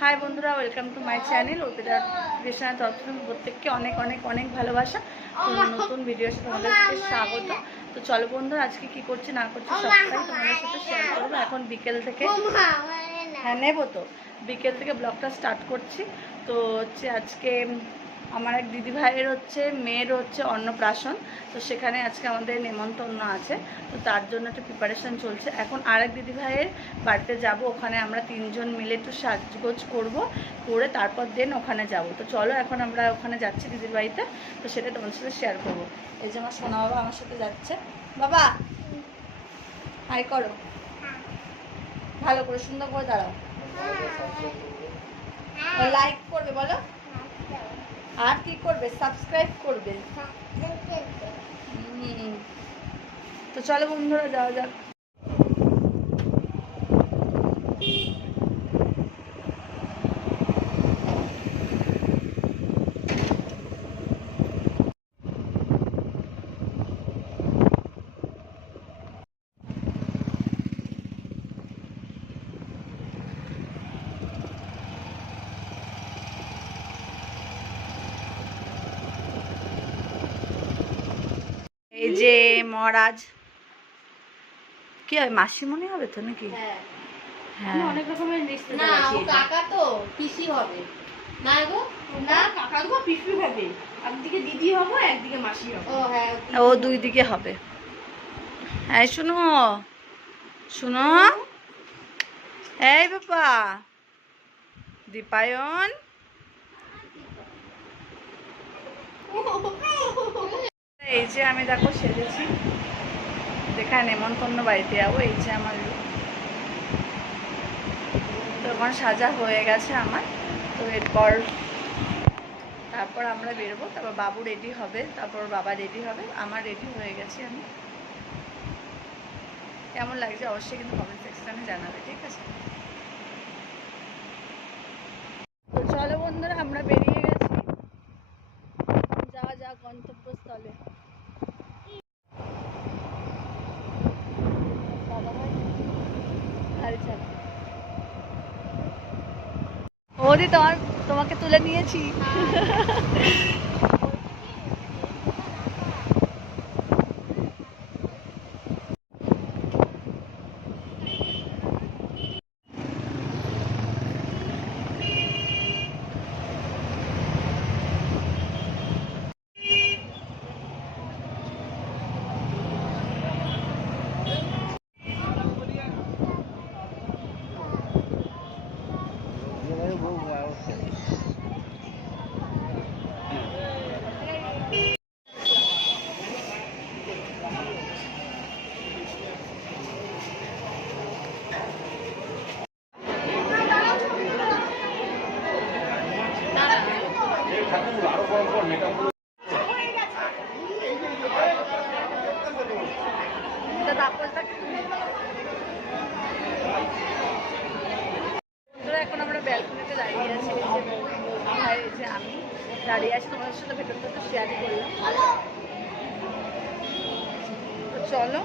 High বন্ধুরা welcome to my channel Arpita Krishna তত্ত্ব প্রত্যেককে অনেক অনেক অনেক ভালোবাসা। তো নতুন ভিডিওর সাথে তোমাদেরকে স্বাগত। তো চলো বন্ধুরা, আজকে কি করছে, না করছে সবটাই তোমাদের সাথে শেয়ার করব। এখন বিকেল থেকে হ্যাঁ নেব তো। বিকেল থেকে ব্লগটা স্টার্ট করছি। তো হচ্ছে আজকে আমার এক দিদি ভাইয়ের হচ্ছে মেয়ের হচ্ছে অন্নপ্রাশন তো সেখানে আজকে আমাদের নেমন্তন্ন আছে তো তার জন্য একটা প্রিপারেশন চলছে। এখন আর এক দিদি ভাইয়ের বাড়িতে যাব ওখানে আমরা তিনজন মিলে একটু সাজগোজ করব করে তারপর দেন ওখানে যাব। তো চলো এখন আমরা ওখানে যাচ্ছি দিদির বাড়িতে তো সেটা তোমার সাথে শেয়ার করব। এই যে আমার সোনা বাবা আমার সাথে যাচ্ছে। বাবা হাই করো। ভালো করে সুন্দর করে দাঁড়াও। লাইক করবে বলো। আর কি করবে? সাবস্ক্রাইব করবে। হুম। তো চলো বন্ধুরা যাওয়া যাক। এই যে মহারাজ। কি হয় মাসি মনে হবে তো নাকি? হ্যাঁ। অনেক রকমের মিষ্টি না ও কাকা তো পিসি হবে। না গো না? কাকা গো পিসি হবে। একদিকে দিদি হব একদিকে মাসি হব। ও হ্যাঁ ও দুই দিকে হবে। হ্যাঁ শুনো শুনো। এই বাবা দীপায়ন। যে আমি দেখো সেজেছি। দেখায় নেমন্তন্ন বাড়িতে যাব, এই যে আমার look। তো এখন সাজা হয়ে গেছে আমার। তো এরপর তারপর আমরা বেরোবো, তারপর বাবু রেডি হবে, তারপর বাবা রেডি হবে, আমার রেডি হয়ে গেছি আমি। কেমন লাগছে অবশ্যই কিন্তু কমেন্ট সেকশনে জানাবে, ঠিক আছে তো চলো বন্ধুরা আমরা বেরিয়ে গেছি যাওয়া যাক গন্তব্যস্থলে বাবা ভাই গাড়ি চালা ওদি তোমার তোমাকে তুলে নিয়েছি। ব্যালকনিতে দাঁড়িয়ে আছি ভাই এই যে আমি দাঁড়িয়ে আছি তোমাদের সাথে ভেতরটা তো শেয়ারই করলাম। চলো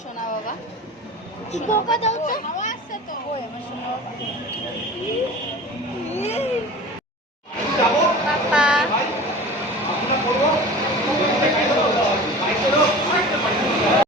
সোনা বাবা। বোকা দাও তো আওয়াজ তো। ওই আমার সোনা বাবা।